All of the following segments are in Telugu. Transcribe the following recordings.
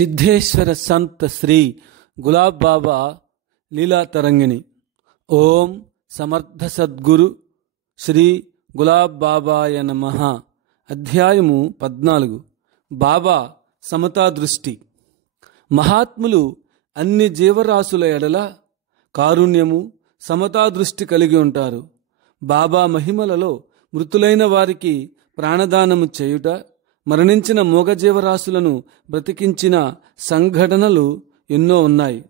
सिद्धेश्वर संत श्री गुलाब बाबा लीला तरंगिणी। ओम समर्थ सद्गुरु శ్రీ గులాబ్ బాబాయ నమః। అధ్యాయము 14। బాబా సమతా దృష్టి। మహాత్ములు అన్ని జీవరాశుల ఎడల కారుణ్యము సమతా దృష్టి కలిగి ఉంటారు। బాబా మహిమలలో మృతులైన వారికి ప్రాణదానము చేయుట, మరణించిన మూగజీవరాశులను బ్రతికించిన సంఘటనలు ఎన్నో ఉన్నాయి।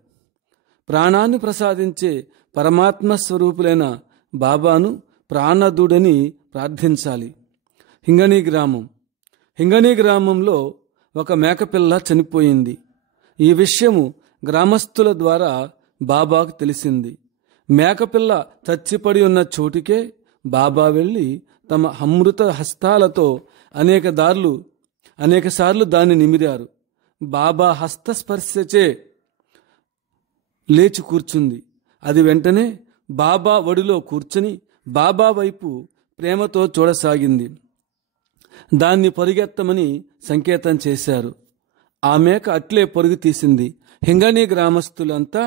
ప్రాణాన్ని ప్రసాదించే పరమాత్మ స్వరూపులైన బాబాను ప్రాణదుడని ప్రార్థించాలి। హింగణి గ్రామంలో ఒక మేకపిల్ల చనిపోయింది। ఈ విషయము గ్రామస్తుల ద్వారా బాబాకు తెలిసింది। మేకపిల్ల చచ్చిపడి ఉన్న చోటుకే బాబా వెళ్ళి తమ అమృత హస్తాలతో అనేక సార్లు దాన్ని నిమిరారు। బాబా హస్తస్పర్శచే లేచి కూర్చుంది। అది వెంటనే బాబా ఒడిలో కూర్చుని బాబా వైపు ప్రేమతో చూడసాగింది। దాన్ని పరుగెత్తమని సంకేతం చేశారు। ఆ మేక అట్లే పరుగు తీసింది। హింగణి గ్రామస్తులంతా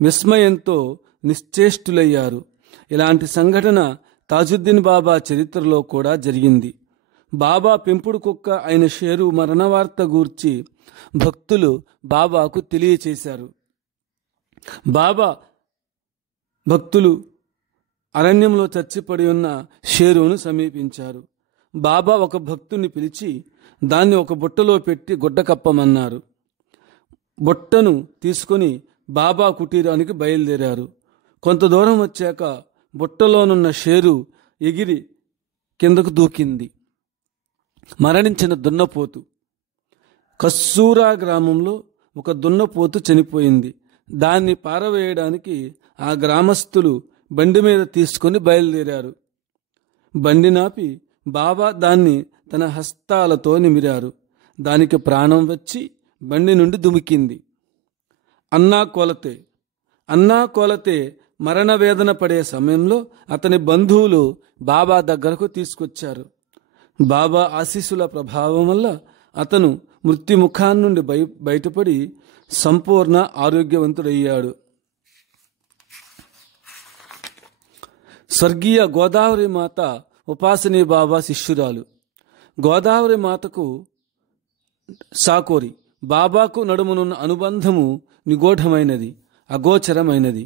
విస్మయంతో నిశ్చేష్టులయ్యారు। ఇలాంటి సంఘటన తాజుద్దీన్ బాబా చరిత్రలో కూడా జరిగింది। బాబా పెంపుడు కుక్క అయిన షేరు మరణ వార్త గూర్చి భక్తులు బాబాకు తెలియచేశారు। భక్తులు అరణ్యంలో చచ్చిపడి ఉన్న షేరును సమీపించారు। బాబా ఒక భక్తుని పిలిచి దాన్ని ఒక బుట్టలో పెట్టి గుడ్డ కప్పమన్నారు। బుట్టను తీసుకుని బాబా కుటీరానికి బయలుదేరారు। కొంత దూరం వచ్చాక బుట్టలోనున్న షేరు ఎగిరి కిందకు దూకింది। మరణించిన దున్నపోతు। కస్సూరా గ్రామంలో ఒక దున్నపోతు చనిపోయింది। దాన్ని పారవేయడానికి ఆ గ్రామస్తులు బండి మీద తీసుకుని బయలుదేరారు। బండి నాపి బాబా దాన్ని తన హస్తాలతో నిమిరారు। దానికి ప్రాణం వచ్చి బండి నుండి దుమికింది। అన్నా కోలతే మరణ వేదన పడే సమయంలో అతని బంధువులు బాబా దగ్గరకు తీసుకొచ్చారు। బాబా ఆశీస్సుల ప్రభావం వల్ల అతను మృత్యుముఖాన్నుండి బయటపడి సంపూర్ణ ఆరోగ్యవంతుడయ్యాడు। స్వర్గీయ గోదావరి మాత ఉపాసనీ బాబా శిష్యురాలు। గోదావరి మాతకు సాకోరి బాబాకు నడుమునున్న అనుబంధము నిగూఢమైనది, అగోచరమైనది।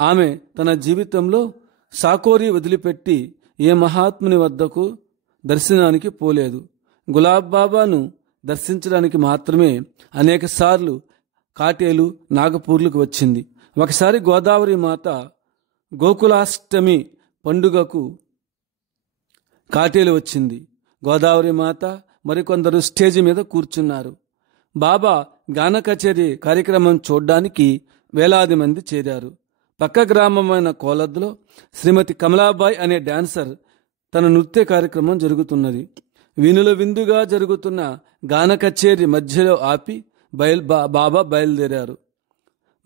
ఆమె తన జీవితంలో సాకోరి వదిలిపెట్టి ఏ మహాత్ముని వద్దకు దర్శనానికి పోలేదు। గులాబ్ బాబాను దర్శించడానికి మాత్రమే అనేకసార్లు కాటేలు, నాగపూర్లకు వచ్చింది। ఒకసారి గోదావరి మాత గోకులాష్టమి పండుగకు కాటేలు వచ్చింది। గోదావరి మాత మరికొందరు స్టేజి మీద కూర్చున్నారు। బాబా గాన కచేరీ కార్యక్రమం చూడ్డానికి వేలాది మంది చేరారు। పక్క గ్రామమైన కోలద్లో శ్రీమతి కమలాబాయ్ అనే డాన్సర్ తన నృత్య కార్యక్రమం జరుగుతున్నది। వినుల విందుగా జరుగుతున్న గాన కచేరీ మధ్యలో ఆపి బాబా బయలుదేరారు।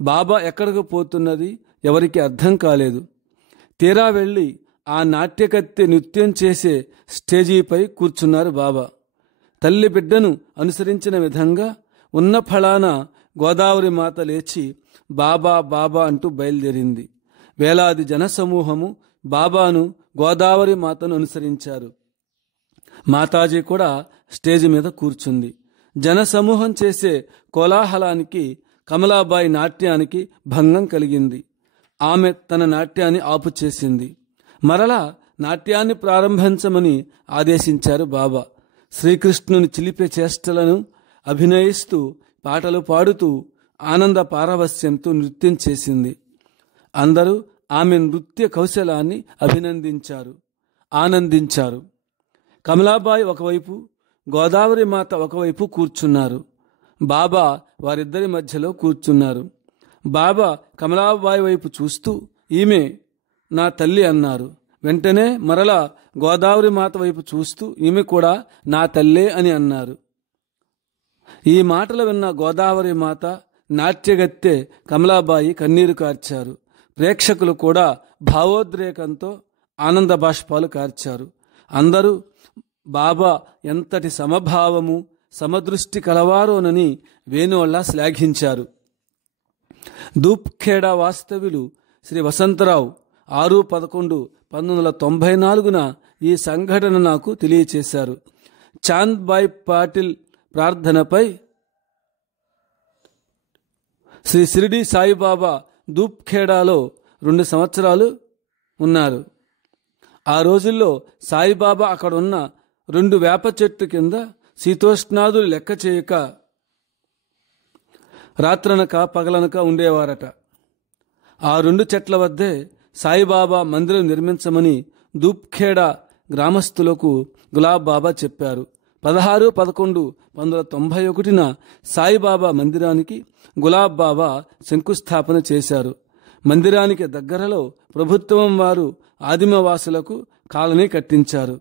బాబా ఎక్కడికి పోతున్నది ఎవరికి అర్థం కాలేదు। తీరా వెళ్ళి ఆ నాట్యకత్తె నృత్యం చేసే స్టేజీపై కూర్చున్నారు బాబా। తల్లి బిడ్డను అనుసరించిన విధంగా ఉన్న ఫలాన గోదావరి మాత లేచి బాబా బాబా అంటూ బయలుదేరింది। వేలాది జనసమూహము బాబాను, గోదావరి మాతను అనుసరించారు। మాతాజీ కూడా స్టేజి మీద కూర్చుంది। జనసమూహం చేసే కోలాహలానికి కమలాబాయి నాట్యానికి భంగం కలిగింది। ఆమె తన నాట్యాన్ని ఆపు చేసింది। మరలా నాట్యాన్ని ప్రారంభించమని ఆదేశించారు బాబా। శ్రీకృష్ణుని చిలిపే చేష్టలను అభినయిస్తూ పాటలు పాడుతూ ఆనంద పారవస్యంతో నృత్యం చేసింది। అందరూ ఆమె నృత్య కౌశలాన్ని ఆనందించారు। కమలాబాయి ఒకవైపు, గోదావరి మాత ఒకవైపు కూర్చున్నారు। బాబా వారిద్దరి మధ్యలో కూర్చున్నారు। బాబా కమలాబాయి వైపు చూస్తూ ఈమె నా తల్లి అన్నారు। వెంటనే మరలా గోదావరి మాత వైపు చూస్తూ ఈమె కూడా నా తల్లే అని అన్నారు। ఈ మాటలు విన్న గోదావరి మాత, నాట్యగత్తె కమలాబాయి కన్నీరు కార్చారు। ప్రేక్షకులు కూడా భావోద్రేకంతో ఆనంద బాష్పాలు కార్చారు। అందరూ బాబా ఎంతటి సమభావము, సమదృష్టి కలవారోనని వేణువల్ల శ్లాఘించారు. ధూప్ఖేడా వాస్తవ్యులు శ్రీ వసంతరావు 6/11/1994 ఈ సంఘటన నాకు తెలియచేశారు. చాంద్ బాయ్ పాటిల్ ప్రార్థనపై శ్రీ షిరిడి సాయిబాబా ధూప్ఖేడాలో 2 సంవత్సరాలు ఉన్నారు. ఆ రోజుల్లో సాయిబాబా అక్కడ ఉన్న 2 వేప చెట్టు కింద శీతోష్ణాదులు లెక్క చేయక రాత్రనక పగలనక ఉండేవారట. ఆ 2 చెట్ల వద్దే సాయిబాబా మందిరం నిర్మించమని ధూప్ఖేడా గ్రామస్తులకు గులాబ్ బాబా చెప్పారు. 16/11/1991 సాయిబాబా మందిరానికి గులాబ్ బాబా శంకుస్థాపన చేశారు. మందిరానికి దగ్గరలో ప్రభుత్వం వారు ఆదిమవాసులకు కాలనీ కట్టించారు.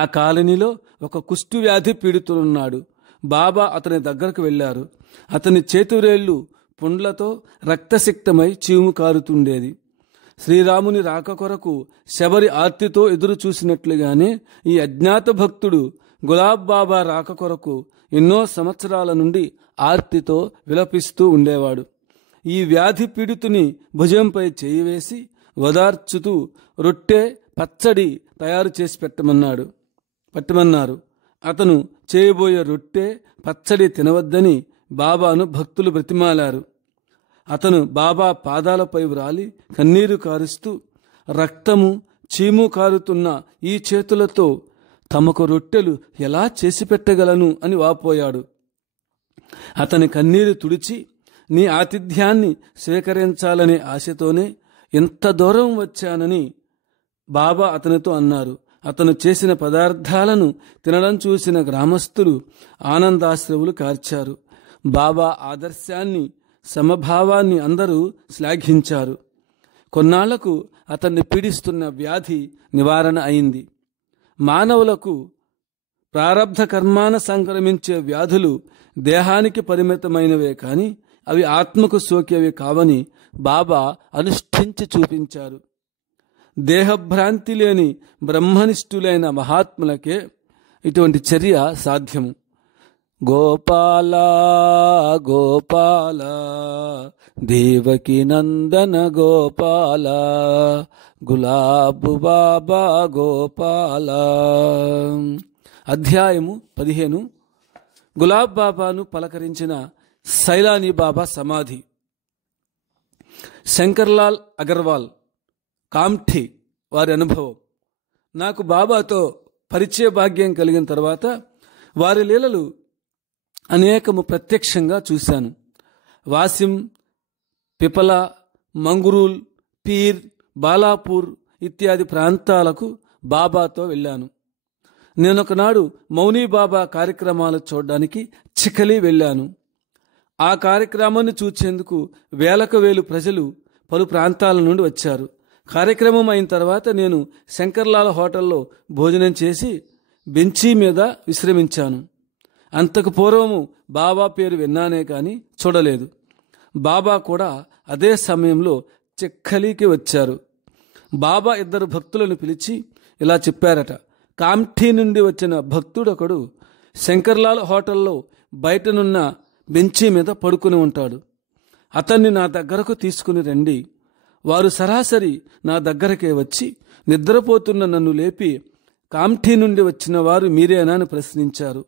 ఆ కాలనీలో ఒక కుష్టు వ్యాధి పీడితుడున్నాడు. బాబా అతని దగ్గరకు వెళ్లారు. అతని చేతురేళ్లు పుండ్లతో రక్తసిక్తమై చీము కారుతుండేది. శ్రీరాముని రాక కొరకు శబరి ఆర్తితో ఎదురు చూసినట్లుగానే ఈ అజ్ఞాత భక్తుడు గులాబ్ బాబా రాక కొరకు ఎన్నో సంవత్సరాల నుండి ఆర్తితో విలపిస్తూ ఉండేవాడు. ఈ వ్యాధి పీడితుని భుజంపై చేయి వేసి ఓదార్చుతూ రొట్టె పచ్చడి తయారు చేసి పెట్టమన్నారు. అతను చేయబోయే రొట్టె పచ్చడి తినవద్దని బాబాను భక్తులు బ్రతిమాలారు. అతను బాబా పాదాలపై వ్రాలి కన్నీరు కారుస్తూ, రక్తము చీము కారుతున్న ఈ చేతులతో తమకు రొట్టెలు ఎలా చేసి పెట్టగలను అని వాపోయాడు. అతని కన్నీరు తుడిచి, నీ ఆతిథ్యాన్ని స్వీకరించాలనే ఆశతోనే ఎంత దూరం వచ్చానని బాబా అతనితో అన్నారు. అతను చేసిన పదార్థాలను తినడం చూసిన గ్రామస్తులు ఆనందాశ్రువులు కార్చారు. బాబా ఆదర్శాన్ని, సమభావాన్ని అందరూ శ్లాఘించారు. కొన్నాళ్లకు అతన్ని పీడిస్తున్న వ్యాధి నివారణ అయింది. మానవులకు ప్రారబ్ధ కర్మాన సంక్రమించే వ్యాధులు దేహానికి పరిమితమైనవే కాని అవి ఆత్మకు సోకేవి కావని బాబా అనుష్ఠించి చూపించారు. దేహభ్రాంతి లేని బ్రహ్మనిష్ఠులైన మహాత్ములకే ఇటువంటి చర్య సాధ్యము. గోపాల గోపాల దేవకి నందన గోపాల గులాబు బాబా గోపాల. అధ్యాయము 15. గులాబ్ బాబాను పలకరించిన సైలానీ బాబా సమాధి. శంకర్లాల్ అగర్వాల్, కామ్ఠీ వారి అనుభవం. నాకు బాబాతో పరిచయ భాగ్యం కలిగిన తర్వాత వారి లీలలు అనేకము ప్రత్యక్షంగా చూశాను. వాసిం, పిపల, మంగురూల్, పీర్, బాలాపూర్ ఇత్యాది ప్రాంతాలకు బాబాతో వెళ్ళాను. నేనొకనాడు మౌనీ బాబా కార్యక్రమాలు చూడడానికి చిఖలి వెళ్ళాను. ఆ కార్యక్రమాన్ని చూచేందుకు వేలకు వేలు ప్రజలు పలు ప్రాంతాల నుండి వచ్చారు. కార్యక్రమం అయిన తర్వాత నేను శంకర్లాల్ హోటల్లో భోజనం చేసి బెంచీ మీద విశ్రమించాను. అంతకు పూర్వము బాబా పేరు విన్నానే కానీ చూడలేదు. బాబా కూడా అదే సమయంలో చిఖలీకి వచ్చారు. బాబా 2 భక్తులను పిలిచి ఇలా చెప్పారట. కామ్ఠీ నుండి వచ్చిన భక్తుడొకడు శంకర్లాల్ హోటల్లో బయటనున్న బెంచీ మీద పడుకుని ఉంటాడు. అతన్ని నా దగ్గరకు తీసుకుని రండి. వారు సరాసరి నా దగ్గరకే వచ్చి నిద్రపోతున్న నన్ను లేపి, కామ్ఠీ నుండి వచ్చిన వారు మీరేనా అని ప్రశ్నించారు.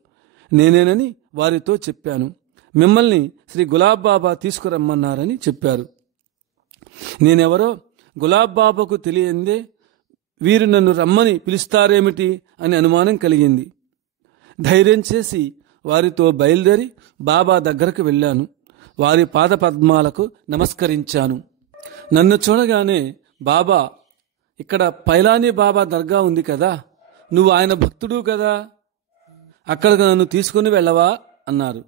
నేనేనని వారితో చెప్పాను. మిమ్మల్ని శ్రీ గులాబ్ బాబా తీసుకురమ్మన్నారని చెప్పారు. నేనెవరో గులాబ్ బాబాకు తెలియందే వీరు నన్ను రమ్మని పిలుస్తారేమిటి అని అనుమానం కలిగింది. ధైర్యం చేసి వారితో బయలుదేరి బాబా దగ్గరకు వెళ్ళాను. వారి పాదపద్మాలకు నమస్కరించాను. నన్ను చూడగానే బాబా, ఇక్కడ పైలానీ బాబా దర్గా ఉంది కదా, నువ్వు ఆయన భక్తుడు కదా, అక్కడికి నన్ను తీసుకుని వెళ్ళవా అన్నారు.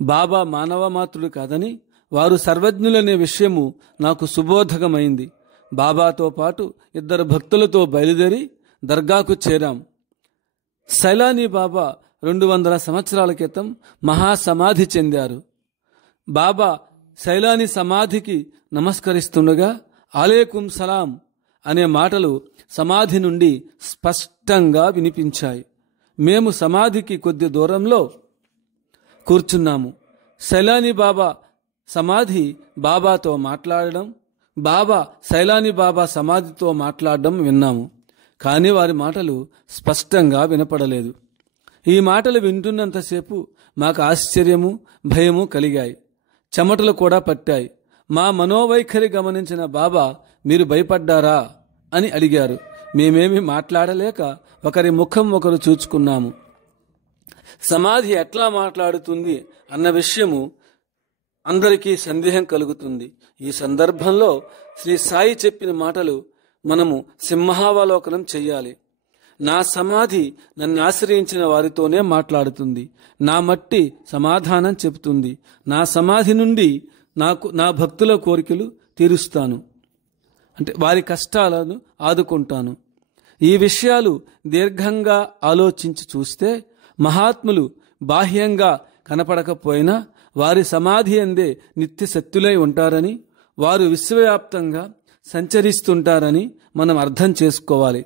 బాబా మానవ మాతృడు కాదని, వారు సర్వజ్ఞులనే విషయము నాకు సుబోధకమైంది. బాబాతో పాటు 2 భక్తులతో బయలుదేరి దర్గాకు చేరాం. సైలానీ బాబా 200 సంవత్సరాల క్రితం మహాసమాధి చెందారు. బాబా సైలానీ సమాధికి నమస్కరిస్తుండగా అలేకుం సలాం అనే మాటలు సమాధి నుండి స్పష్టంగా వినిపించాయి. మేము సమాధికి కొద్ది దూరంలో కూర్చున్నాము. సైలానీ బాబా సమాధి బాబాతో మాట్లాడడం, బాబా సైలానీ బాబా సమాధితో మాట్లాడడం విన్నాము. కానీ వారి మాటలు స్పష్టంగా వినపడలేదు. ఈ మాటలు వింటున్నంతసేపు మాకు ఆశ్చర్యము, భయము కలిగాయి. చెమటలు కూడా పట్టాయి. మా మనోవైఖరి గమనించిన బాబా, మీరు భయపడ్డారా అని అడిగారు. మేమేమి మాట్లాడలేక ఒకరి ముఖం ఒకరు చూచుకున్నాము. సమాధి ఎట్లా మాట్లాడుతుంది అన్న విషయము అందరికీ సందేహం కలుగుతుంది. ఈ సందర్భంలో శ్రీ సాయి చెప్పిన మాటలు మనము సింహావలోకనం చెయ్యాలి. నా సమాధి నన్ను ఆశ్రయించిన వారితోనే మాట్లాడుతుంది. నా మట్టి సమాధానం చెబుతుంది. నా సమాధి నుండి నా భక్తుల కోరికలు తీరుస్తాను, అంటే వారి కష్టాలను ఆదుకుంటాను. ఈ విషయాలు దీర్ఘంగా ఆలోచించి చూస్తే మహాత్ములు బాహ్యంగా కనపడకపోయినా వారి సమాధి అందే నిత్య శక్తులై ఉంటారని, వారు విశ్వవ్యాప్తంగా సంచరిస్తుంటారని మనం అర్థం చేసుకోవాలి.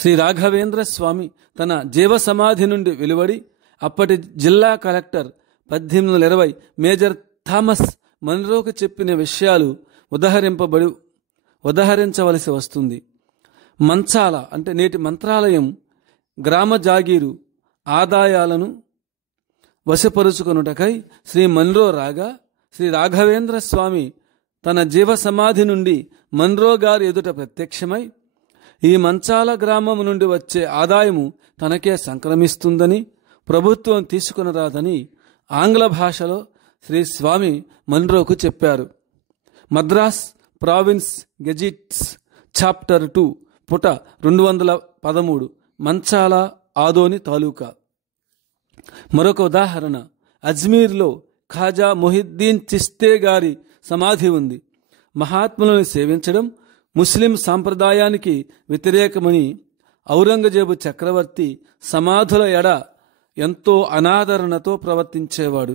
శ్రీ రాఘవేంద్ర స్వామి తన జీవ సమాధి నుండి వెలువడి అప్పటి జిల్లా కలెక్టర్ 1820 మేజర్ థామస్ మన్రోకు చెప్పిన విషయాలు ఉదహరించవలసి వస్తుంది. మంచాల అంటే నేటి మంత్రాలయం గ్రామ జాగీరు ఆదాయాలను వశపరుచుకొనుటకై శ్రీ మన్రో రాగా, శ్రీ రాఘవేంద్ర స్వామి తన జీవ సమాధి నుండి మన్రో గారి ఎదుట ప్రత్యక్షమై ఈ మంచాల గ్రామం నుండి వచ్చే ఆదాయము తనకే సంక్రమిస్తుందని, ప్రభుత్వం తీసుకునరాదని ఆంగ్ల భాషలో శ్రీ స్వామి మన్రోకు చెప్పారు. మద్రాస్ ప్రావిన్స్ గెజిట్స్ చాప్టర్ 2 పుట 213 మంచాల ఆదోని తాలూకా. మరొక ఉదాహరణ, అజ్మీర్లో ఖాజా మొహిద్దీన్ చిస్తే గారి సమాధి ఉంది. మహాత్ములను సేవించడం ముస్లిం సాంప్రదాయానికి వ్యతిరేకమని ఔరంగజేబు చక్రవర్తి సమాధుల ఎడ ఎంతో అనాదరణతో ప్రవర్తించేవాడు.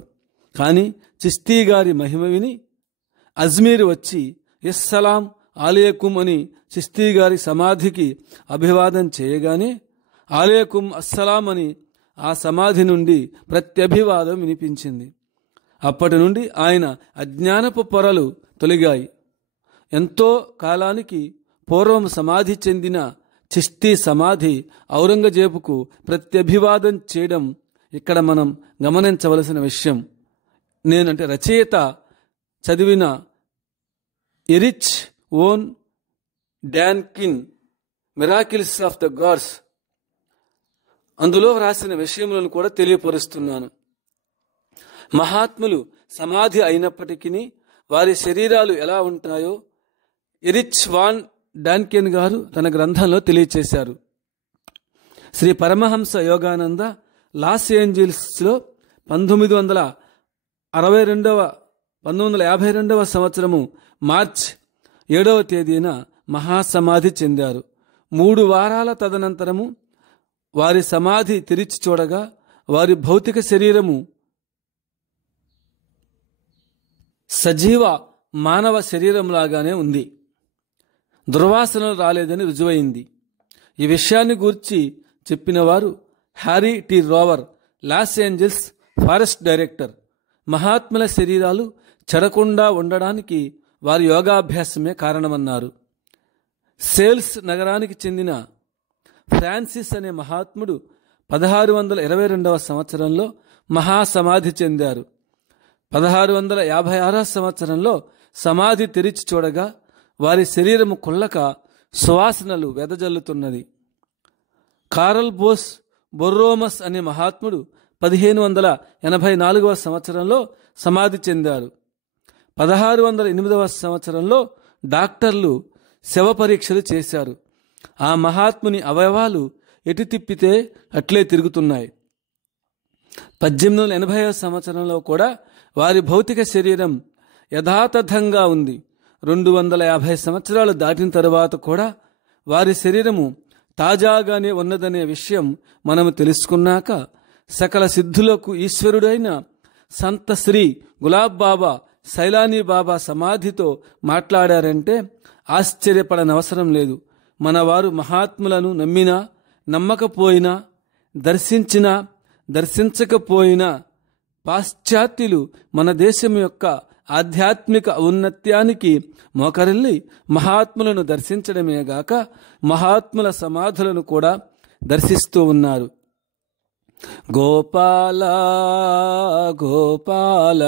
కానీ చిస్తీ గారి మహిమ విని అజ్మీర్ వచ్చి ఇస్సలాం ఆలేకుం అని చిస్తీ గారి సమాధికి అభివాదం చేయగానే ఆలేకుం అస్సలాం అని ఆ సమాధి నుండి ప్రత్యభివాదం వినిపించింది. అప్పటి నుండి ఆయన అజ్ఞానపు పొరలు తొలగాయి. ఎంతో కాలానికి పూర్వం సమాధి చెందిన చిస్తీ సమాధి ఔరంగజేబుకు ప్రత్యభివాదం చేయడం ఇక్కడ మనం గమనించవలసిన విషయం. నేనంటే రచయిత చదివిన Erich von Daniken miracles of the gods అందులో రాసిన విషయములను కూడా తెలియపరుస్తున్నాను. మహాత్ములు సమాధి అయినప్పటికీ వారి శరీరాలు ఎలా ఉంటాయో ఎరిచ్ వాన్ డాన్కెన్ గారు తన గ్రంథంలో తెలియచేశారు. శ్రీ పరమహంస యోగానంద లాస్ ఏంజల్స్లో 1952 సంవత్సరము మార్చ్ 7వ తేదీన మహాసమాధి చెందారు. 3 వారాల తదనంతరము వారి సమాధి తెరిచి చూడగా వారి భౌతిక శరీరము సజీవ మానవ శరీరంలాగానే ఉంది. దుర్వాసనలు రాలేదని రుజువైంది. ఈ విషయాన్ని గూర్చి చెప్పిన వారు Harry T rover, Los Angeles forest director. మహాత్ముల శరీరాలు చెడకుండా ఉండడానికి వారి యోగాభ్యాసమే కారణమన్నారు. సేల్స్ నగరానికి చెందిన ఫ్రాన్సిస్ అనే మహాత్ముడు 1622 సంవత్సరంలో మహాసమాధి చెందారు. 1656 సంవత్సరంలో సమాధి తెరిచి చూడగా వారి శరీరము కుళ్ళక సువాసనలు వెదజల్లుతున్నది. కారల్ బోస్ బొర్రోమస్ అనే మహాత్ముడు 1584 సంవత్సరంలో సమాధి చెందారు. 1608 సంవత్సరంలో డాక్టర్లు శవ పరీక్షలు చేశారు. ఆ మహాత్ముని అవయవాలు ఎటు తిప్పితే అట్లే తిరుగుతున్నాయి. 1880 సంవత్సరంలో కూడా వారి భౌతిక శరీరం యథాతథంగా ఉంది. 250 సంవత్సరాలు దాటిన తరువాత కూడా వారి శరీరము తాజాగానే ఉన్నదనే విషయం మనము తెలుసుకున్నాక సకల సిద్ధులకు ఈశ్వరుడైన సంత శ్రీ గులాబ్ బాబా సైలానీ బాబా సమాధితో మాట్లాడారంటే ఆశ్చర్యపడనవసరం లేదు. మన వారు మహాత్ములను నమ్మినా నమ్మకపోయినా దర్శించినా దర్శించకపోయినా పాశ్చాత్యులు మన దేశం యొక్క ఆధ్యాత్మిక ఔన్నత్యానికి మోకరిల్లి మహాత్ములను దర్శించడమేగాక మహాత్ముల సమాధులను కూడా దర్శిస్తూ ఉన్నారు. గోపాల గోపాల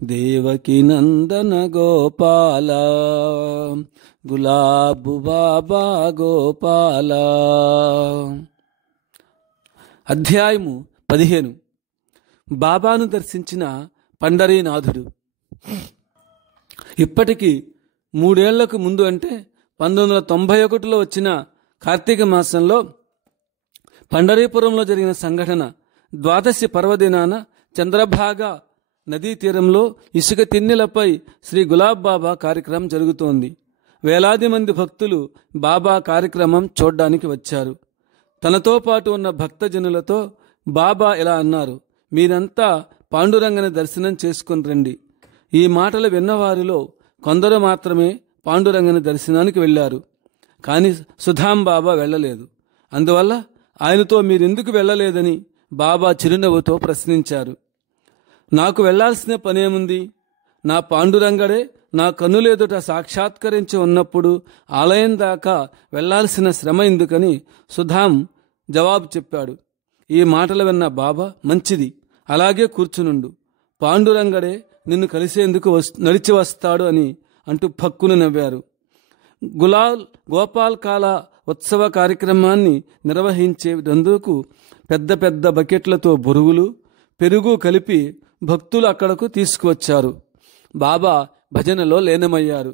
దేవకి నందన గోపాల గులాబు బాబా గోపాల. అధ్యాయము 15. బాబాను దర్శించిన పండరీనాథుడు. ఇప్పటికి 3 ఏళ్లకు ముందు అంటే 1991లో వచ్చిన కార్తీక మాసంలో పండరీపురంలో జరిగిన సంఘటన. ద్వాదశి పర్వదినాన చంద్రభాగ నదీ తీరంలో ఇసుక తిన్నెలపై శ్రీ గులాబ్ బాబా కార్యక్రమం జరుగుతోంది. వేలాది మంది భక్తులు బాబా కార్యక్రమం చూడ్డానికి వచ్చారు. తనతో పాటు ఉన్న భక్తజనులతో బాబా ఇలా అన్నారు, మీరంతా పాండురంగని దర్శనం చేసుకుని రండి. ఈ మాటలు విన్నవారిలో కొందరు మాత్రమే పాండురంగని దర్శనానికి వెళ్ళారు. కానీ సుధాం బాబా వెళ్ళలేదు. అందువల్ల ఆయనతో మీరెందుకు వెళ్ళలేదని బాబా చిరునవ్వుతో ప్రశ్నించారు. నాకు వెళ్లాల్సిన పనేముంది? నా పాండురంగడే నా కన్నులెదుట సాక్షాత్కరించి ఉన్నప్పుడు ఆలయం దాకా వెళ్లాల్సిన శ్రమ ఎందుకని సుధాం జవాబు చెప్పాడు. ఈ మాటలు విన్న బాబా, మంచిది, అలాగే కూర్చునుండు, పాండురంగడే నిన్ను కలిసేందుకు నడిచి వస్తాడు అని అంటూ పక్కును నవ్వారు. గోపాల్ కాల ఉత్సవ కార్యక్రమాన్ని నిర్వహించేందుకు పెద్ద పెద్ద బకెట్లతో బొరుగులు పెరుగు కలిపి భక్తులు అక్కడకు తీసుకువచ్చారు. బాబా భజనలో లీనమయ్యారు.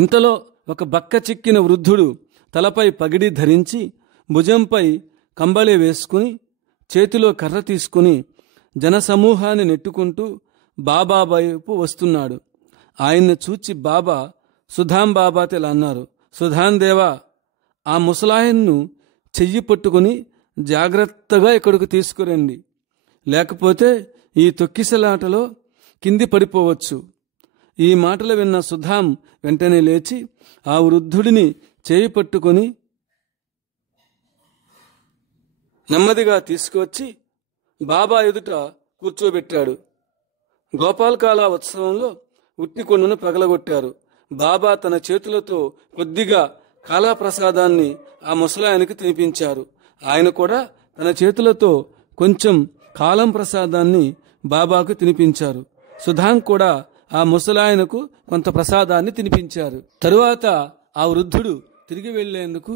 ఇంతలో ఒక బక్క చిక్కిన వృద్ధుడు తలపై పగిడి ధరించి భుజంపై కంబళి వేసుకుని చేతిలో కర్ర తీసుకుని జనసమూహాన్ని నెట్టుకుంటూ బాబా వైపు వస్తున్నాడు. ఆయన్ని చూచి బాబా సుధాం బాబాతో ఇలా అన్నారు, సుధాం దేవా, ఆ ముసలాయన్ను చెయ్యి పట్టుకుని జాగ్రత్తగా ఇక్కడికి తీసుకురండి, లేకపోతే ఈ తొక్కిసలాటలో కింది పడిపోవచ్చు. ఈ మాటలు విన్న సుధాం వెంటనే లేచి ఆ వృద్ధుడిని చేయి పట్టుకుని నెమ్మదిగా తీసుకువచ్చి బాబా ఎదుట కూర్చోబెట్టాడు. గోపాలకాల ఉత్సవంలో ఉట్టి కొండను పగలగొట్టారు. బాబా తన చేతులతో కొద్దిగా కాలాప్రసాదాన్ని ఆ ముసలాయనకి తినిపించారు. ఆయన కూడా తన చేతులతో కొంచెం కాలం ప్రసాదాన్ని బాబాకు తినిపించారు. సుధాం కూడా ఆ ముసలాయనకు కొంత ప్రసాదాన్ని తినిపించారు. తరువాత ఆ వృద్ధుడు తిరిగి వెళ్లేందుకు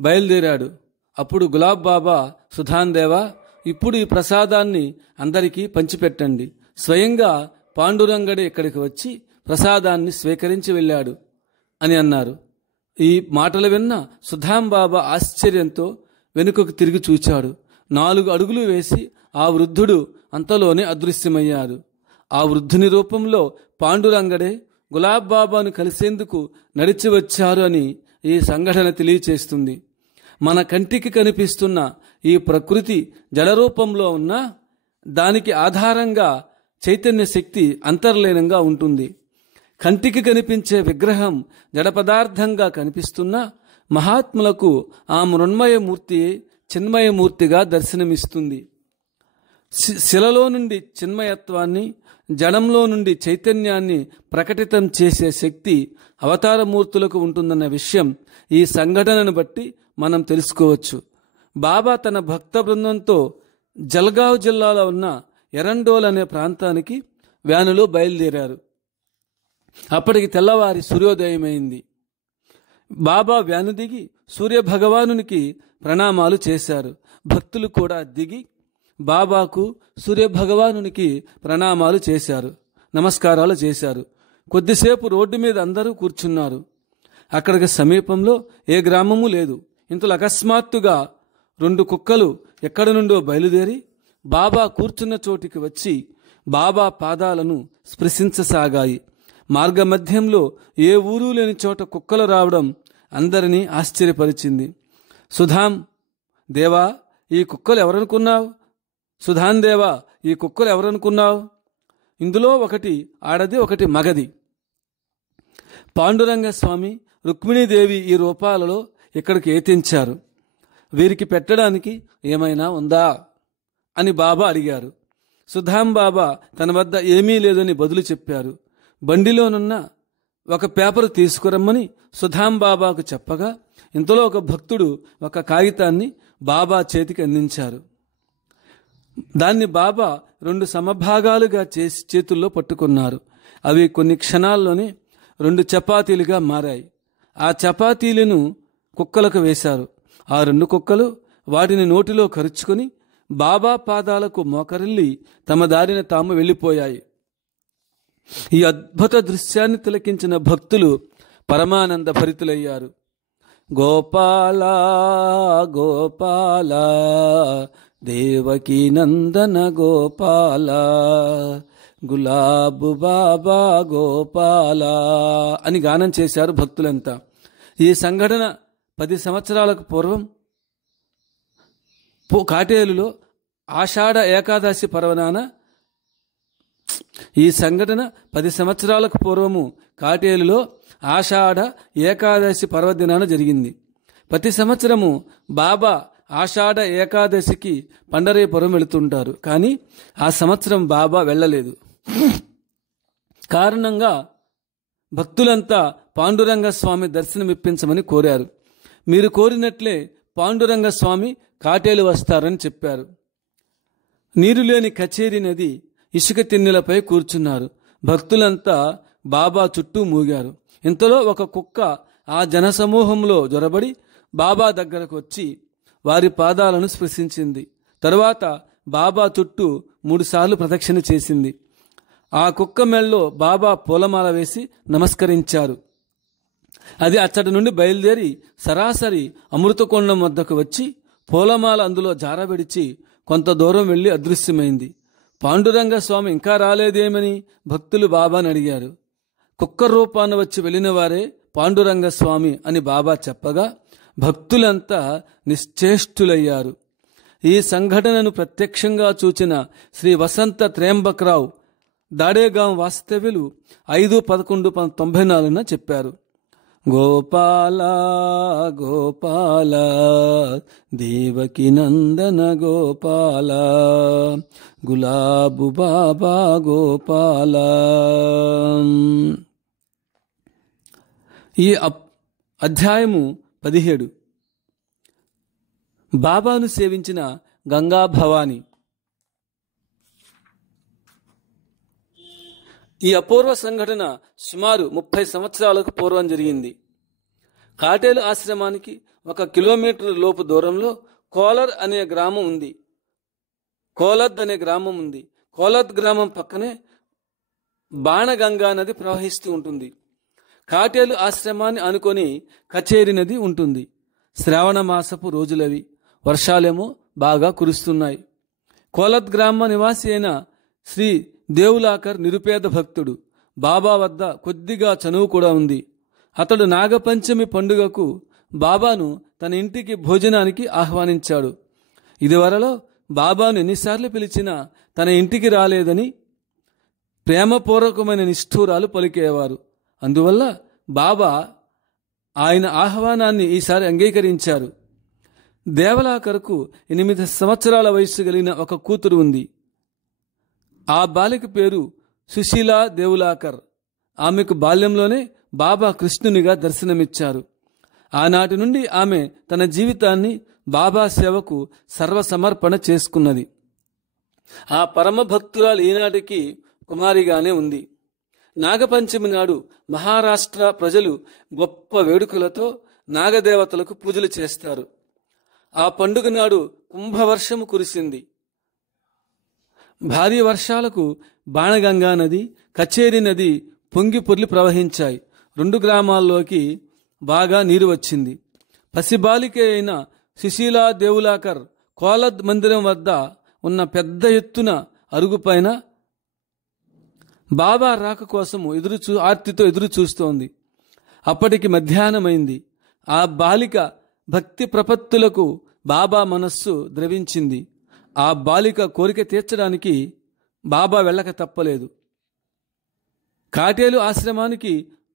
బయలుదేరాడు. అప్పుడు గులాబ్ బాబా, సుధాం దేవా, ఇప్పుడు ఈ ప్రసాదాన్ని అందరికీ పంచిపెట్టండి. స్వయంగా పాండురంగడే ఇక్కడికి వచ్చి ప్రసాదాన్ని స్వీకరించి వెళ్ళాడు అని అన్నారు. ఈ మాటలు విన్న సుధాం బాబా ఆశ్చర్యంతో వెనుకకు తిరిగి చూచాడు. 4 అడుగులు వేసి ఆ వృద్ధుడు అంతలోనే అదృశ్యమయ్యాడు. ఆ వృద్ధుని రూపంలో పాండురంగడే గులాబ్ బాబాను కలిసేందుకు నడిచి వచ్చారు అని ఈ సంఘటన తెలియచేస్తుంది. మన కంటికి కనిపిస్తున్న ఈ ప్రకృతి జడరూపంలో ఉన్నా దానికి ఆధారంగా చైతన్య శక్తి అంతర్లీనంగా ఉంటుంది. కంటికి కనిపించే విగ్రహం జడ పదార్థంగా కనిపిస్తున్నా మహాత్ములకు ఆ మృణ్మయమూర్తి చిన్మయమూర్తిగా దర్శనమిస్తుంది. శిలలో నుండి చిన్మయత్వాన్ని, జడంలో నుండి చైతన్యాన్ని ప్రకటితం చేసే శక్తి అవతారమూర్తులకు ఉంటుందన్న విషయం ఈ సంఘటనను బట్టి మనం తెలుసుకోవచ్చు. బాబా తన భక్త బృందంతో జల్గావ్ జిల్లాలో ఉన్న ఎరండోల్ అనే ప్రాంతానికి వ్యానులో బయలుదేరారు. అప్పటికి తెల్లవారి సూర్యోదయమైంది. బాబా వ్యాను దిగి సూర్యభగవానునికి ప్రణామాలు చేశారు. భక్తులు కూడా దిగి బాబాకు సూర్యభగవానునికి ప్రణామాలు చేశారు, నమస్కారాలు చేశారు. కొద్దిసేపు రోడ్డు మీద అందరూ కూర్చున్నారు. అక్కడికి సమీపంలో ఏ గ్రామము లేదు. ఇంతలో అకస్మాత్తుగా 2 కుక్కలు ఎక్కడి నుండో బయలుదేరి బాబా కూర్చున్న చోటికి వచ్చి బాబా పాదాలను స్పృశించసాగాయి. మార్గమధ్యంలో ఏ ఊరు లేని చోట కుక్కలు రావడం అందరినీ ఆశ్చర్యపరిచింది. సుధాం దేవా, ఈ కుక్కలు ఎవరనుకున్నావు? సుధాం దేవా, ఈ కుక్కలు ఎవరనుకున్నావు? ఇందులో ఒకటి ఆడది, ఒకటి మగది. పాండురంగ స్వామి, రుక్మిణీదేవి ఈ రూపాలలో ఇక్కడికి ఏతించారు. వీరికి పెట్టడానికి ఏమైనా ఉందా అని బాబా అడిగారు. సుధాం బాబా తన వద్ద ఏమీ లేదని బదులు చెప్పారు. బండిలోనున్న ఒక పేపర్ తీసుకురమ్మని సుధాం బాబాకు చెప్పగా ఇంతలో ఒక భక్తుడు ఒక కాగితాన్ని బాబా చేతికి అందించారు. దాన్ని బాబా 2 సమభాగాలుగా చేసి చేతుల్లో పట్టుకున్నారు. అవి కొన్ని క్షణాల్లోనే 2 చపాతీలుగా మారాయి. ఆ చపాతీలను కుక్కలకు వేశారు. ఆ 2 కుక్కలు వాటిని నోటిలో కరుచుకొని బాబా పాదాలకు మోకరిల్లి తమ దారిన తాము వెళ్ళిపోయాయి. ఈ అద్భుత దృశ్యాన్ని తిలకించిన భక్తులు పరమానంద భరితులయ్యారు. గోపాల గోపాల దేవకీ నందన గోపాల గులాబు బాబా గోపాల అని గానం చేశారు భక్తులంతా. ఈ సంఘటన 10 సంవత్సరాలకు పూర్వం కాటేలులో ఆషాఢ ఏకాదశి పర్వదినాన ఈ సంఘటన 10 సంవత్సరాలకు పూర్వము కాటేలులో ఆషాఢ ఏకాదశి పర్వదినాన జరిగింది. ప్రతి సంవత్సరము బాబా ఆషాఢ ఏకాదశికి పండరీపురం వెళుతుంటారు. కానీ ఆ సంవత్సరం బాబా వెళ్ళలేదు. కారణంగా భక్తులంతా పాండురంగ స్వామి దర్శనమిప్పించమని కోరారు. మీరు కోరినట్లే పాండురంగ స్వామి కాటేలు వస్తారని చెప్పారు. నీరు లేని కచేరీ నది ఇసుక తిన్నెలపై కూర్చున్నారు. భక్తులంతా బాబా చుట్టూ మూగారు. ఇంతలో ఒక కుక్క ఆ జనసమూహంలో జొరబడి బాబా దగ్గరకు వచ్చి వారి పాదాలను స్పృశించింది. తరువాత బాబా చుట్టూ 3 సార్లు ప్రదక్షిణ చేసింది. ఆ కుక్క మెళ్ళలో బాబా పూలమాల వేసి నమస్కరించారు. అది అచ్చటి నుండి బయలుదేరి సరాసరి అమృతకొండం వద్దకు వచ్చి పూలమాల అందులో జారబెడిచి కొంత దూరం వెళ్లి అదృశ్యమైంది. పాండురంగ స్వామి ఇంకా రాలేదేమని భక్తులు బాబాని అడిగారు. కుక్క రూపాన వచ్చి వెళ్ళిన వారే పాండురంగ స్వామి అని బాబా చెప్పగా భక్తులంతా నిశ్చేష్టులయ్యారు. ఈ సంఘటనను ప్రత్యక్షంగా చూచిన శ్రీ వసంత త్రేంబకరావు దాడేగాం వాస్తవ్యులు 5/11/1994 చెప్పారు. గోపాల గోపాల దేవకీ నందన గోపాల గులాబు బాబా గోపాల. ఈ అధ్యాయము 17 బాబాను సేవించిన గంగా భవాని. ఈ అపూర్వ సంఘటన సుమారు 30 సంవత్సరాలకు పూర్వం జరిగింది. కాటేలు ఆశ్రమానికి 1 కిలోమీటర్ లోపు దూరంలో కోలద్ అనే గ్రామం ఉంది. కోలద్ గ్రామం పక్కనే బాణగంగా నది ప్రవహిస్తూ ఉంటుంది. కాటేలు ఆశ్రమాన్ని అనుకొని కచేరి నది ఉంటుంది. శ్రావణ మాసపు రోజులవి. వర్షాలేమో బాగా కురుస్తున్నాయి. కోలద్ గ్రామ నివాసి అయిన శ్రీ దేవులాకర్ నిరుపేద భక్తుడు. బాబా వద్ద కొద్దిగా చనువు కూడా ఉంది. అతడు నాగపంచమి పండుగకు బాబాను తన ఇంటికి భోజనానికి ఆహ్వానించాడు. ఇదివరలో బాబాను ఎన్నిసార్లు పిలిచినా తన ఇంటికి రాలేదని ప్రేమపూర్వకమైన నిష్ఠూరాలు పలికేవారు. అందువల్ల బాబా ఆయన ఆహ్వానాన్ని ఈసారి అంగీకరించారు. దేవలాకర్కు 8 సంవత్సరాల వయస్సు కలిగిన ఒక కూతురు ఉంది. ఆ బాలిక పేరు సుశీలా దేవులాకర్. ఆమెకు బాల్యంలోనే బాబా కృష్ణునిగా దర్శనమిచ్చారు. ఆనాటి నుండి ఆమె తన జీవితాన్ని బాబా సేవకు సర్వసమర్పణ చేసుకున్నది. ఆ పరమ భక్తురాలు ఈనాటికి కుమారిగానే ఉంది. నాగపంచమి నాడు మహారాష్ట్ర ప్రజలు గొప్ప వేడుకలతో నాగదేవతలకు పూజలు చేస్తారు. ఆ పండుగ నాడు కుంభవర్షము కురిసింది. భారీ వర్షాలకు బాణగంగా నది, కచేరి నది పొంగి పొర్లి ప్రవహించాయి. 2 గ్రామాల్లోకి బాగా నీరు వచ్చింది. పసిబాలిక అయిన సుశీలా దేవులాకర్ కోలద్ మందిరం వద్ద ఉన్న పెద్ద ఎత్తున అరుగుపైన బాబా రాక కోసము ఆర్తితో ఎదురు చూస్తోంది. అప్పటికి మధ్యాహ్నమైంది. ఆ బాలిక భక్తి ప్రపత్తులకు బాబా మనస్సు ద్రవించింది. ఆ బాలిక కోరిక తీర్చడానికి బాబా వెళ్ళక తప్పలేదు. కాటేలు ఆశ్రమానికి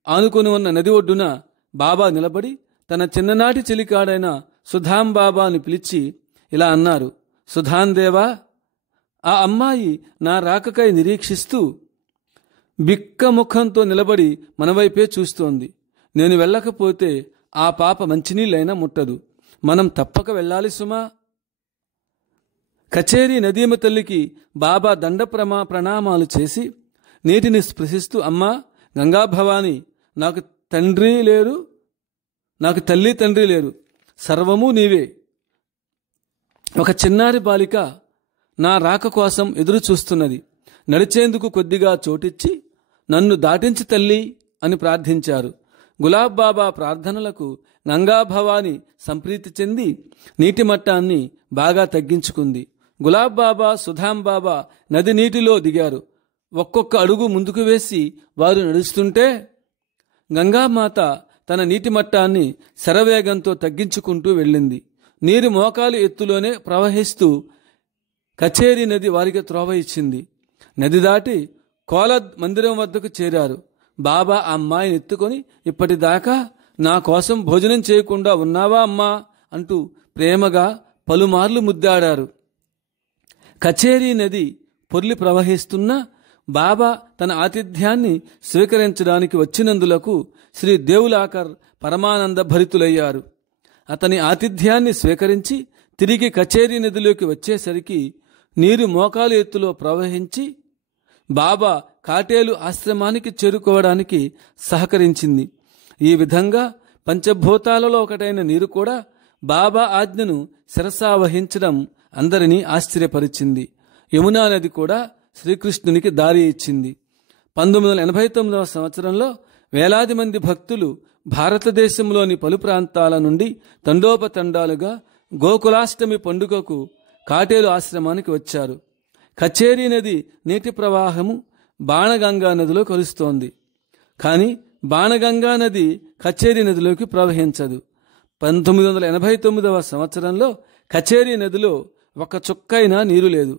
ఆనుకొని ఉన్న నది ఒడ్డున బాబా నిలబడి తన చిన్ననాటి చెలికాడైన సుధాం బాబాను పిలిచి ఇలా అన్నారు, సుధాందేవా, ఆ అమ్మాయి నా రాకకై నిరీక్షిస్తూ బిక్క ముఖంతో నిలబడి మనవైపే చూస్తోంది. నేను వెళ్ళకపోతే ఆ పాప మంచినీళ్ళైనా ముట్టదు. మనం తప్పక వెళ్ళాలి సుమా. కచేరీ నదీమ తల్లికి బాబా ప్రణామాలు చేసి నీటిని స్పృశిస్తూ, అమ్మా గంగాభవాని, నాకు తల్లి తండ్రి లేరు, సర్వము నీవే. ఒక చిన్నారి బాలిక నా రాక కోసం ఎదురు చూస్తున్నది. నడిచేందుకు కొద్దిగా చోటిచ్చి నన్ను దాటించి తల్లి అని ప్రార్థించారు. గులాబ్ బాబా ప్రార్థనలకు గంగాభవాని సంప్రీతి చెంది నీటి మట్టాన్ని బాగా తగ్గించుకుంది. గులాబ్ బాబా, సుధాం బాబా నది నీటిలో దిగారు. ఒక్కొక్క అడుగు ముందుకు వేసి వారు నడుస్తుంటే గంగామాత తన నీటి మట్టాన్ని శరవేగంతో తగ్గించుకుంటూ వెళ్ళింది. నీరు మోకాలు ఎత్తులోనే ప్రవహిస్తూ కచేరీ నది వారికి త్రోవ ఇచ్చింది. నది దాటి కోలద్ మందిరం వద్దకు చేరారు. బాబా ఆ అమ్మాయిని ఎత్తుకొని, ఇప్పటిదాకా నా కోసం భోజనం చేయకుండా ఉన్నావా అమ్మా అంటూ ప్రేమగా పలుమార్లు ముద్దాడారు. కచేరీ నది పొర్లి ప్రవహిస్తున్నా బాబా తన ఆతిథ్యాన్ని స్వీకరించడానికి వచ్చినందులకు శ్రీ దేవులాకర్ పరమానంద భరితులయ్యారు. అతని ఆతిథ్యాన్ని స్వీకరించి తిరిగి కచేరీ నదిలోకి వచ్చేసరికి నీరు మోకాలు ఎత్తులో ప్రవహించి బాబా కాటేలు ఆశ్రమానికి చేరుకోవడానికి సహకరించింది. ఈ విధంగా పంచభూతాలలో ఒకటైన నీరు కూడా బాబా ఆజ్ఞను శిరసావహించడం అందరినీ ఆశ్చర్యపరిచింది. యమునా నది కూడా శ్రీకృష్ణునికి దారి ఇచ్చింది. 1989 సంవత్సరంలో వేలాది మంది భక్తులు భారతదేశంలోని పలు ప్రాంతాల నుండి తండోపతండాలుగా గోకులాష్టమి పండుగకు కాటేలు ఆశ్రమానికి వచ్చారు. కచేరీ నది నీటి ప్రవాహము బాణగంగా నదిలో కలుస్తోంది. కానీ బాణగంగా నది కచేరీ నదిలోకి ప్రవహించదు. 1989 సంవత్సరంలో కచేరీ నదిలో ఒక చుక్కైనా నీరు లేదు.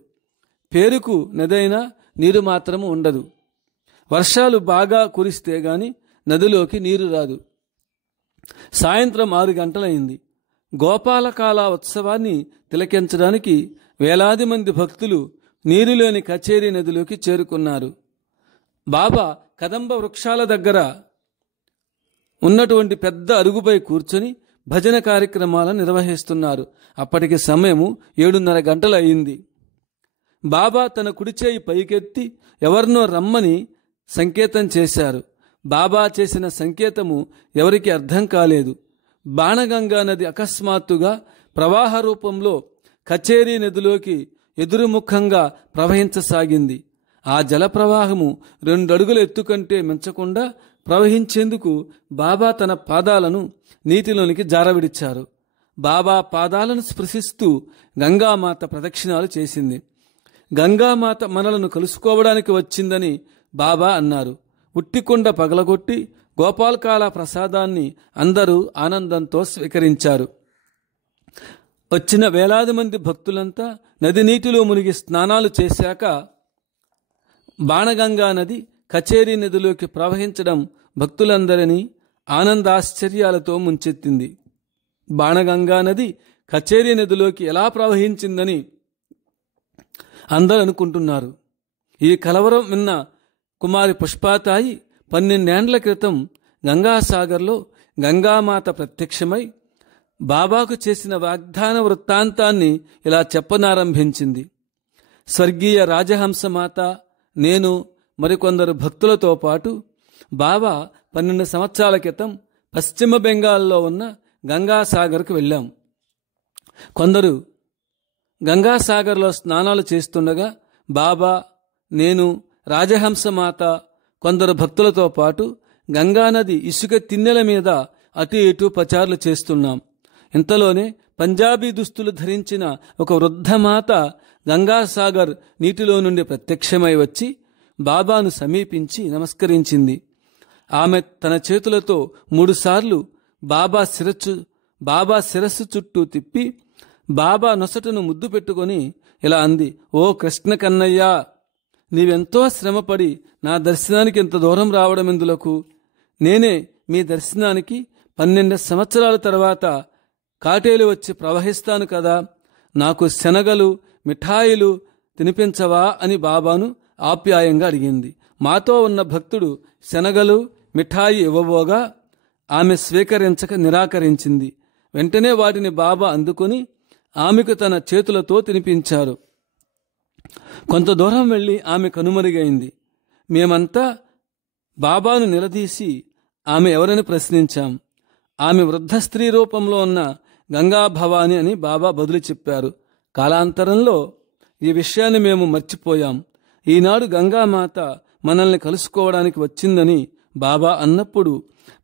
పేరుకు నదైనా నీరు మాత్రము ఉండదు. వర్షాలు బాగా కురిస్తే గాని నదిలోకి నీరు రాదు. సాయంత్రం 6 గంటలైంది. గోపాలకాల ఉత్సవాన్ని తిలకించడానికి వేలాది మంది భక్తులు నీరులోని కచేరీ నదిలోకి చేరుకున్నారు. బాబా కదంబ వృక్షాల దగ్గర ఉన్నటువంటి పెద్ద అరుగుపై కూర్చొని భజన కార్యక్రమాలను నిర్వహిస్తున్నారు. అప్పటికి సమయము 7:30 గంటలు అయింది. బాబా తన కుడిచేయి పైకెత్తి ఎవరినో రమ్మని సంకేతం చేశారు. బాబా చేసిన సంకేతము ఎవరికి అర్థం కాలేదు. బాణగంగా నది అకస్మాత్తుగా ప్రవాహ రూపంలో కచేరీ నదిలోకి ఎదురుముఖంగా ప్రవహించసాగింది. ఆ జల ప్రవాహము 2 అడుగుల ఎత్తు కంటే మించకుండా ప్రవహించేందుకు బాబా తన పాదాలను నీటిలోనికి జారవిడిచారు. బాబా పాదాలను స్పృశిస్తూ గంగామాత ప్రదక్షిణాలు చేసింది. గంగామాత మనలను కలుసుకోవడానికి వచ్చిందని బాబా అన్నారు. ఉట్టికొండ పగలగొట్టి గోపాల్కాల ప్రసాదాన్ని అందరూ ఆనందంతో స్వీకరించారు. వచ్చిన వేలాది మంది భక్తులంతా నది నీటిలో మునిగి స్నానాలు చేశాక బాణగంగా నది కచేరీ నదిలోకి ప్రవహించడం భక్తులందరినీ ఆనందాశ్చర్యాలతో ముంచెత్తింది. బాణగంగా నది కచేరీ నదిలోకి ఎలా ప్రవహించిందని అందరూ అనుకుంటున్నారు. ఈ కలవరం విన్న కుమారి పుష్పాతాయి 12 ఏండ్ల క్రితం గంగాసాగర్లో గంగామాత ప్రత్యక్షమై బాబాకు చేసిన వాగ్దాన వృత్తాంతాన్ని ఇలా చెప్పనారంభించింది. స్వర్గీయ రాజహంసమాత, నేను మరికొందరు భక్తులతో పాటు బాబా 12 సంవత్సరాల క్రితం పశ్చిమ బెంగాల్లో ఉన్న గంగాసాగర్కు వెళ్ళాం. కొందరు గంగాసాగర్లో స్నానాలు చేస్తుండగా బాబా, నేను, రాజహంసమాత కొందరు భక్తులతో పాటు గంగానది ఇసుక తిన్నెల మీద అటు ఇటు పచారులు చేస్తున్నాం. ఇంతలోనే పంజాబీ దుస్తులు ధరించిన ఒక వృద్ధమాత గంగాసాగర్ నీటిలో నుండి ప్రత్యక్షమై వచ్చి బాబాను సమీపించి నమస్కరించింది. ఆమె తన చేతులతో 3 సార్లు బాబా శిరస్సు చుట్టూ తిప్పి బాబా నొసటను ముద్దు పెట్టుకొని ఇలా అంది, ఓ కృష్ణ కన్నయ్య, నీవెంతో శ్రమపడి నా దర్శనానికి ఇంత దూరం రావడం ఎందులకు? నేనే మీ దర్శనానికి 12 సంవత్సరాల తర్వాత కాటేలు వచ్చి ప్రవహిస్తాను కదా, నాకు శనగలు మిఠాయిలు తినిపించవా అని బాబాను ఆప్యాయంగా అడిగింది. మాతో ఉన్న భక్తుడు శనగలు మిఠాయి ఇవ్వబోగా ఆమె స్వీకరించక నిరాకరించింది. వెంటనే వాటిని బాబా అందుకొని ఆమెకు తన చేతులతో తినిపించారు. కొంత దూరం వెళ్ళి ఆమె కనుమరుగైంది. మేమంతా బాబాను నిలదీసి ఆమె ఎవరని ప్రశ్నించాం. ఆమె వృద్ధ స్త్రీ రూపంలో ఉన్న గంగా భవాని అని బాబా బదులు చెప్పారు. కాలాంతరంలో ఈ విషయాన్ని మేము మర్చిపోయాం. ఈనాడు గంగామాత మనల్ని కలుసుకోవడానికి వచ్చిందని బాబా అన్నప్పుడు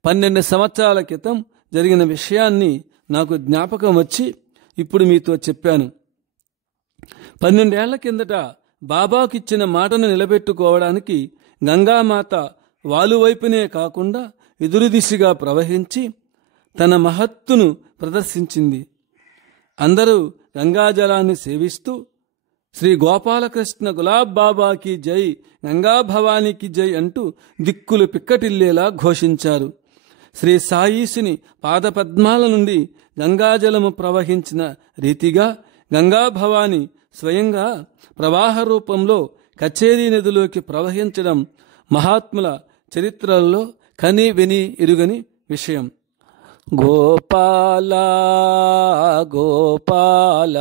12 సంవత్సరాల క్రితం జరిగిన విషయాన్ని నాకు జ్ఞాపకం వచ్చి ఇప్పుడు మీతో చెప్పాను. 12 ఏళ్ల కిందట బాబాకిచ్చిన మాటను నిలబెట్టుకోవడానికి గంగామాత వాలువైపునే కాకుండా ఎదురు దిశగా ప్రవహించి తన మహత్తును ప్రదర్శించింది. అందరూ గంగాజలాన్ని సేవిస్తూ శ్రీ గోపాలకృష్ణ గులాబ్ బాబాకి జై, గంగా భవానికి జై అంటూ దిక్కులు పిక్కటిల్లేలా ఘోషించారు. శ్రీ సాయీసుని పాదపద్మాల నుండి గంగాజలము ప్రవహించిన రీతిగా గంగా భవాని స్వయంగా ప్రవాహ రూపంలో కచేరీ నదిలోకి ప్రవహించడం మహాత్ముల చరిత్రల్లో కని విని ఎరుగని విషయం. గోపాల గోపాల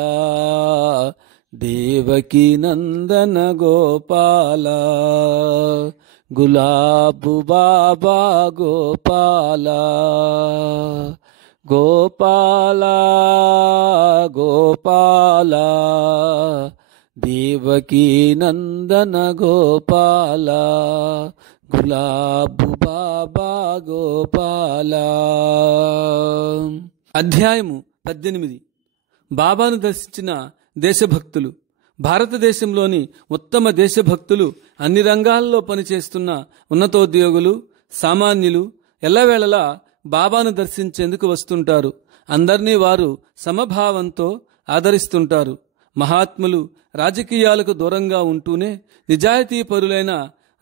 దేవకీ నందన గోపాల, గులాబు బాబా గోపాల, గోపాల గోపాల దేవకీ నందన గోపాల, గులాబు బాబా గోపాల. అధ్యాయము 18. బాబాను దర్శించిన దేశభక్తులు. భారతదేశంలోని ఉత్తమ దేశభక్తులు, అన్ని రంగాల్లో పనిచేస్తున్న ఉన్నతోద్యోగులు, సామాన్యులు ఎల్లవేళలా బాబాను దర్శించేందుకు వస్తుంటారు. అందర్నీ వారు సమభావంతో ఆదరిస్తుంటారు. మహాత్ములు రాజకీయాలకు దూరంగా ఉంటూనే నిజాయితీపరులైన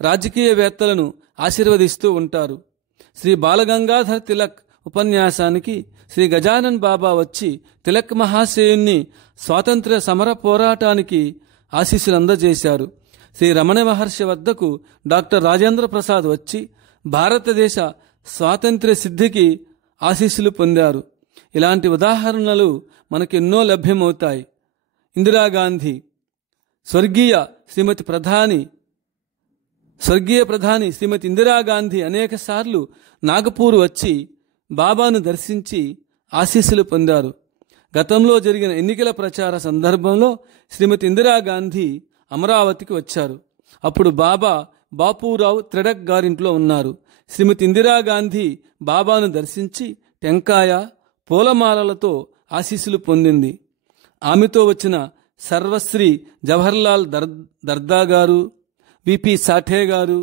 రాజకీయవేత్తలను ఆశీర్వదిస్తూ ఉంటారు. శ్రీ బాలగంగాధర్ తిలక్ ఉపన్యాసానికి శ్రీ గజానన్ బాబా వచ్చి తిలక్ మహాశయుణ్ణి స్వాతంత్ర్య సమర పోరాటానికి ఆశీస్సులు అందజేశారు. శ్రీ రమణ మహర్షి వద్దకు డాక్టర్ రాజేంద్ర ప్రసాద్ వచ్చి భారతదేశ స్వాతంత్ర్య సిద్ధికి ఆశీస్సులు పొందారు. ఇలాంటి ఉదాహరణలు మనకెన్నో లభ్యమవుతాయి. ఇందిరాగాంధీ, స్వర్గీయ ప్రధాని శ్రీమతి ఇందిరాగాంధీ అనేక సార్లు నాగపూర్ వచ్చి బాబాను దర్శించి ఆశీస్సులు పొందారు. గతంలో జరిగిన ఎన్నికల ప్రచార సందర్భంలో శ్రీమతి ఇందిరాగాంధీ అమరావతికి వచ్చారు. అప్పుడు బాబా బాపూరావు త్రిడక్ గారింట్లో ఉన్నారు. శ్రీమతి ఇందిరాగాంధీ బాబాను దర్శించి టెంకాయ పూలమాలలతో ఆశీస్సులు పొందింది. ఆమెతో వచ్చిన సర్వశ్రీ జవహర్లాల్ దర్దా గారు, విపి సాఠే గారు,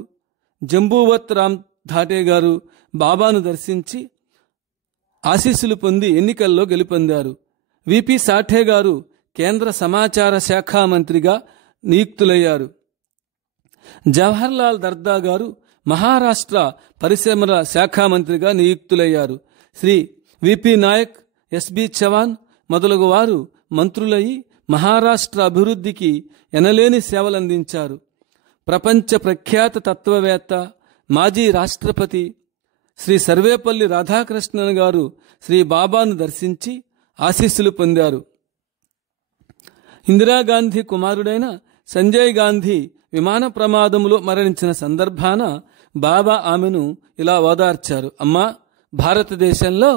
జంబూవత్ రామ్ ధాటే గారు బాబాను దర్శించి ఆశీస్సులు పొంది ఎన్నికల్లో గెలుపొందారు. విపి సాఠే గారు కేంద్ర సమాచార శాఖ మంత్రిగా నియుక్తులయ్యారు. జవహర్లాల్ దర్దా గారు మహారాష్ట్ర పరిశ్రమల శాఖ మంత్రిగా నియుక్తులయ్యారు. శ్రీ విపి నాయక్, ఎస్బి చవాన్ మొదలగు వారు మంత్రులయ్యి మహారాష్ట్ర అభివృద్ధికి ఎనలేని సేవలందించారు. ప్రపంచ ప్రఖ్యాత తత్వవేత్త, మాజీ రాష్ట్రపతి శ్రీ సర్వేపల్లి రాధాకృష్ణన్ గారు శ్రీ బాబాను దర్శించి ఆశీస్సులు పొందారు. ఇందిరాగాంధీ కుమారుడైన సంజయ్ గాంధీ విమాన ప్రమాదంలో మరణించిన సందర్భాన బాబా ఆమెను ఇలా ఓదార్చారు. అమ్మా, భారతదేశంలో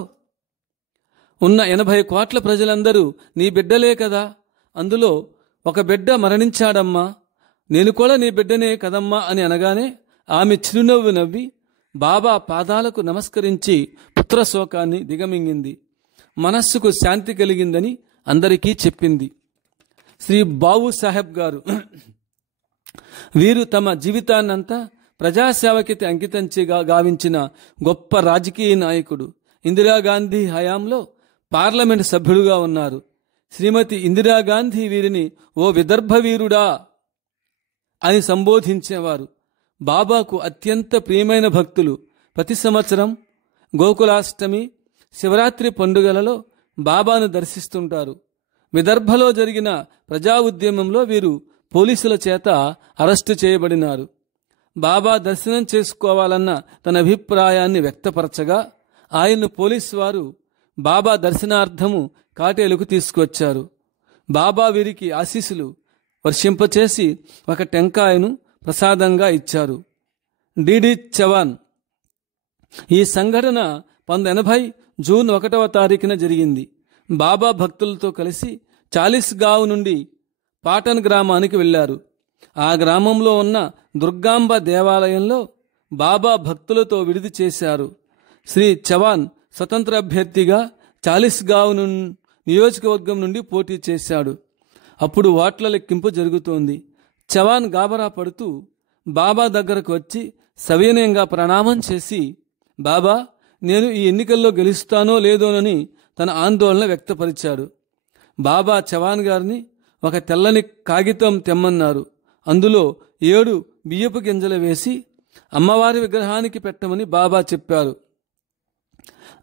ఉన్న 80 కోట్ల ప్రజలందరూ నీ బిడ్డలే కదా, అందులో ఒక బిడ్డ మరణించాడమ్మా, నేను కూడా నీ బిడ్డనే కదమ్మా అని అనగానే ఆమె చిరునవ్వు నవ్వి బాబా పాదాలకు నమస్కరించి పుత్రశోకాన్ని దిగమింగింది. మనస్సుకు శాంతి కలిగిందని అందరికీ చెప్పింది. శ్రీ బాబు సాహెబ్ గారు, వీరు తమ జీవితాన్నంతా ప్రజాసేవకి అంకితం గావించిన గొప్ప రాజకీయ నాయకుడు. ఇందిరాగాంధీ హయాంలో పార్లమెంట్ సభ్యుడుగా ఉన్నారు. శ్రీమతి ఇందిరాగాంధీ వీరిని ఓ విదర్భ వీరుడా అని సంబోధించేవారు. బాబాకు అత్యంత ప్రియమైన భక్తులు. ప్రతి సంవత్సరం గోకులాష్టమి, శివరాత్రి పండుగలలో బాబాను దర్శిస్తుంటారు. విదర్భలో జరిగిన ప్రజా ఉద్యమంలో వీరు పోలీసుల చేత అరెస్టు చేయబడినారు. బాబా దర్శనం చేసుకోవాలన్న తన అభిప్రాయాన్ని వ్యక్తపరచగా ఆయన్ను పోలీసు వారు బాబా దర్శనార్థము కాటేలుకు తీసుకువచ్చారు. బాబా వీరికి ఆశీస్సులు వర్షింపచేసి ఒక టెంకాయను ప్రసాదంగా ఇచ్చారు. డిడి చవాన్. ఈ సంఘటన 1980 జూన్ 1వ తారీఖున జరిగింది. బాబా భక్తులతో కలిసి చాలిస్గావ్ నుండి పాటన్ గ్రామానికి వెళ్లారు. ఆ గ్రామంలో ఉన్న దుర్గాంబ దేవాలయంలో బాబా భక్తులతో విడిది చేశారు. శ్రీ చవాన్ స్వతంత్ర అభ్యర్థిగా చాలిస్గావ్ నియోజకవర్గం నుండి పోటీ చేశాడు. అప్పుడు ఓట్ల లెక్కింపు జరుగుతోంది. చవాన్ గాబరా పడుతూ బాబా దగ్గరకు వచ్చి సవినయంగా ప్రణామం చేసి, బాబా, నేను ఈ ఎన్నికల్లో గెలుస్తానో లేదోనని తన ఆందోళన వ్యక్తపరిచాడు. బాబా చవాన్ గారిని ఒక తెల్లని కాగితం తెమ్మన్నారు. అందులో 7 బియ్యపు గింజలు వేసి అమ్మవారి విగ్రహానికి పెట్టమని బాబా చెప్పారు.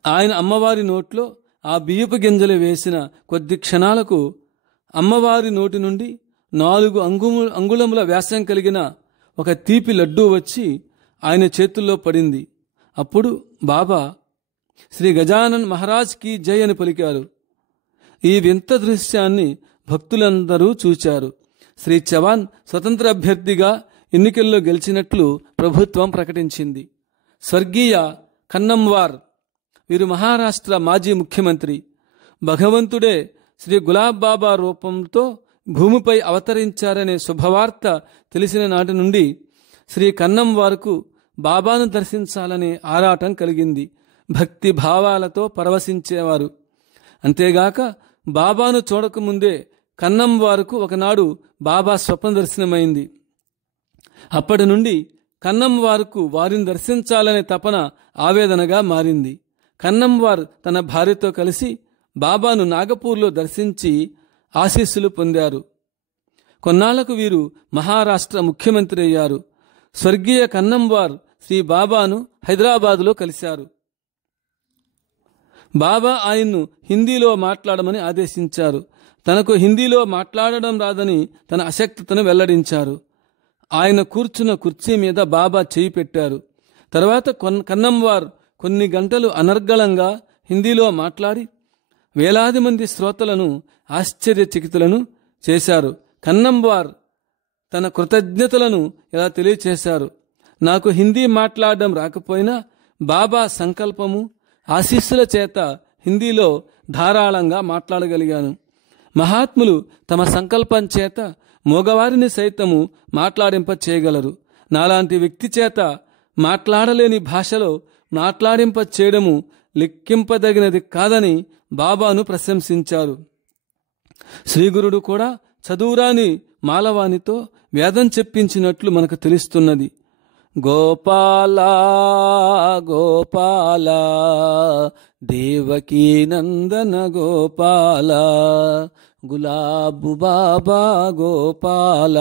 ఆయన అమ్మవారి నోట్లో ఆ బియ్యపు గింజలు వేసిన కొద్ది క్షణాలకు అమ్మవారి నోటి నుండి 4 అంగుళముల వ్యాసం కలిగిన ఒక తీపి లడ్డూ వచ్చి ఆయన చేతుల్లో పడింది. అప్పుడు బాబా శ్రీ గజానన్ మహారాజ్ కి జై అని పలికారు. ఈ వింత దృశ్యాన్ని భక్తులందరూ చూచారు. శ్రీ చవాన్ స్వతంత్ర అభ్యర్థిగా ఎన్నికల్లో గెలిచినట్లు ప్రభుత్వం ప్రకటించింది. స్వర్గీయ కన్నమ్వార్, వీరు మహారాష్ట్ర మాజీ ముఖ్యమంత్రి. భగవంతుడే శ్రీ గులాబ్ బాబా రూపంతో భూమిపై అవతరించారనే శుభవార్త తెలిసిన నాటి నుండి శ్రీ కన్నమ్వార్కు బాబాను దర్శించాలనే ఆరాటం కలిగింది. భక్తి భావాలతో పరవశించేవారు. అంతేగాక బాబాను చూడకముందే కన్నమ్వార్కు ఒకనాడు బాబా స్వప్న దర్శనమైంది. అప్పటి నుండి కన్నమ్వార్కు వారిని దర్శించాలనే తపన ఆవేదనగా మారింది. కన్నమ్వార్ తన భార్యతో కలిసి బాబాను నాగపూర్లో దర్శించి ఆశీస్సులు పొందారు. కొన్నాళ్లకు వీరు మహారాష్ట్ర ముఖ్యమంత్రి అయ్యారు. స్వర్గీయ కన్నమ్వార్ శ్రీ బాబాను హైదరాబాదులో కలిశారు. బాబా ఆయన్ను హిందీలో మాట్లాడమని ఆదేశించారు. తనకు హిందీలో మాట్లాడడం రాదని తన అశక్తతను వెల్లడించారు. ఆయన కూర్చున్న కుర్చీ మీద బాబా చేయి పెట్టారు. తర్వాత కన్నమ్వార్ కొన్ని గంటలు అనర్గళంగా హిందీలో మాట్లాడి వేలాది మంది శ్రోతలను ఆశ్చర్యచకితులను చేశారు. కన్నమ్వార్ తన కృతజ్ఞతలను ఇలా తెలియచేశారు. నాకు హిందీ మాట్లాడడం రాకపోయినా బాబా సంకల్పము, ఆశీస్సుల చేత హిందీలో ధారాళంగా మాట్లాడగలిగాను. మహాత్ములు తమ సంకల్పం చేత మగవారిని సైతము మాట్లాడింప చేయగలరు. నాలాంటి వ్యక్తి చేత మాట్లాడలేని భాషలో మాట్లాడింప చేయడము లెక్కింపదగినది కాదని బాబాను ప్రశంసించారు. శ్రీగురుడు కూడా చదువురాని మాలవానితో వేదం చెప్పించినట్లు మనకు తెలుస్తున్నది. గోపాల గోపాల దేవకీ నందన గోపాల గులాబు బాబా గోపాల.